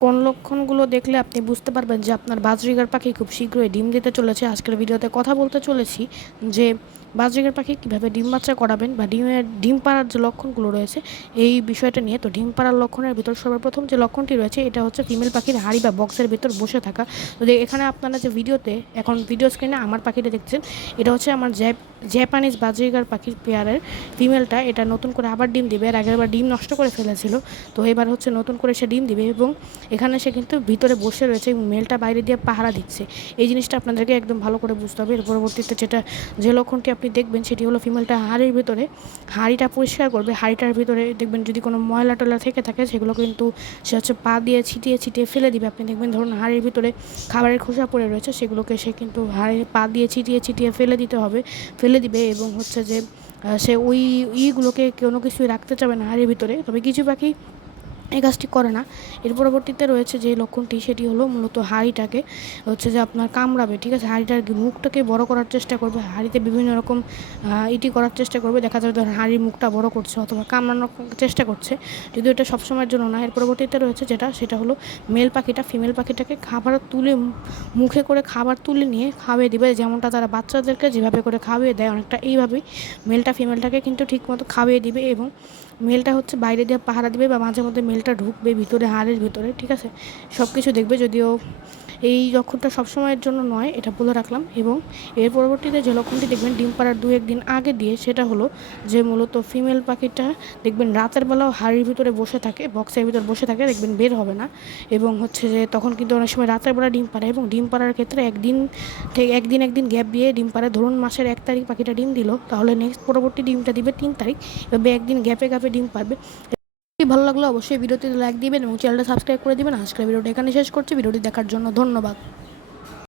কোন লক্ষণগুলো দেখলে আপনি বুঝতে পারবেন যে আপনার বাজরিগার পাখি খুব শীঘ্রই ডিম দিতে চলেছে। আজকের ভিডিওতে কথা বলতে চলেছি যে বাজরিগার পাখি কীভাবে ডিম বাচ্চা করাবেন বা ডিমের, ডিম পাড়ার যে লক্ষণগুলো রয়েছে, এই বিষয়টা নিয়ে তো ডিম পাড়ার লক্ষণের ভিতর সর্বপ্রথম যে লক্ষণটি রয়েছে, এটা হচ্ছে ফিমেল পাখির হাড়ি বা বক্সের ভিতর বসে থাকা। তো এখানে আপনারা যে ভিডিওতে, এখন ভিডিও স্ক্রিনে আমার পাখিটা দেখছেন, এটা হচ্ছে আমার জ্যাপ জাপানিজ বাজরিগার পাখির পেয়ারের ফিমেলটা, এটা নতুন করে আবার ডিম দিবে। এর আগের বার ডিম নষ্ট করে ফেলেছিল, তো এবার হচ্ছে নতুন করে সে ডিম দিবে এবং এখানে সে কিন্তু ভিতরে বসে রয়েছে এবং মেলটা বাইরে দিয়ে পাহারা দিচ্ছে। এই জিনিসটা আপনাদেরকে একদম ভালো করে বুঝতে হবে। এর পরবর্তীতে যেটা, যে লক্ষণটি আপনি দেখবেন সেটি হলো ফিমেলটা হাড়ির ভিতরে, হাড়িটা পরিষ্কার করবে, হাড়িটার ভিতরে দেখবেন যদি কোনো ময়লা টয়লা থেকে থাকে, সেগুলো কিন্তু সে হচ্ছে পা দিয়ে ছিটিয়ে ছিটিয়ে ফেলে দিবে। আপনি দেখবেন ধরুন হাড়ির ভিতরে খাবারের খোসা পড়ে রয়েছে, সেগুলোকে সে কিন্তু হাড়ির পা দিয়ে ছিটিয়ে ছিটিয়ে ফেলে দিতে হবে, ফেলে দিবে এবং হচ্ছে যে সে ওই ইগুলোকে কোনো কিছুই রাখতে চাবে না হাড়ির ভিতরে। তবে কিছু পাখি এই কাজটি করে না। এর পরবর্তীতে রয়েছে যে লক্ষণটি, সেটি হলো মূলত হাঁড়িটাকে হচ্ছে যে আপনার কামড়াবে, ঠিক আছে? হাঁড়িটার মুখটাকে বড় করার চেষ্টা করবে, হাঁড়িতে বিভিন্ন রকম ইটি করার চেষ্টা করবে। দেখা যাবে ধর হাঁড়ির মুখটা বড় করছে অথবা কামড়ানোর চেষ্টা করছে, যদিও এটা সবসময়ের জন্য না। এর পরবর্তীতে রয়েছে যেটা, সেটা হলো মেল পাখিটা ফিমেল পাখিটাকে খাবার তুলে মুখে করে খাবার তুলে নিয়ে খাওয়িয়ে দিবে। যেমনটা তারা বাচ্চাদেরকে যেভাবে করে খাওয়িয়ে দেয়, অনেকটা এইভাবেই মেলটা ফিমেলটাকে কিন্তু ঠিকমতো খাওয়িয়ে দিবে এবং মেলটা হচ্ছে বাইরে দিয়ে পাহারা দিবে বা মাঝে মধ্যে মেলটা ঢুকবে ভিতরে, হাড়ের ভিতরে, ঠিক আছে? সব কিছু দেখবে যদিও এই লক্ষণটা সবসময়ের জন্য নয়, এটা বলে রাখলাম। এবং এর পরবর্তীতে যে লক্ষণটি দেখবেন ডিম পাড়ার দু একদিন আগে দিয়ে, সেটা হলো যে মূলত ফিমেল পাখিটা দেখবেন রাতের বেলাও হাড়ির ভিতরে বসে থাকে বক্সের ভিতরে বসে থাকে, দেখবেন বের হবে না। এবং হচ্ছে যে তখন কিন্তু অনেক সময় রাতের বেলা ডিম পাড়ে এবং ডিম পাড়ার ক্ষেত্রে একদিন থেকে একদিন একদিন গ্যাপ দিয়ে ডিম পাড়ে। ধরুন মাসের এক তারিখ পাখিটা ডিম দিল, তাহলে নেক্সট পরবর্তী ডিমটা দিবে তিন তারিখ, এভাবে একদিন গ্যাপে গ্যাপে ডিম পারবে ভালো লাগল অবশ্যই ভিডিওতে লাইক দিবেন এবং চ্যানেলটা সাবস্ক্রাইব করে দিবেন। আজকের ভিডিওটা এখানে শেষ করছি। ভিডিওটি দেখার জন্য ধন্যবাদ।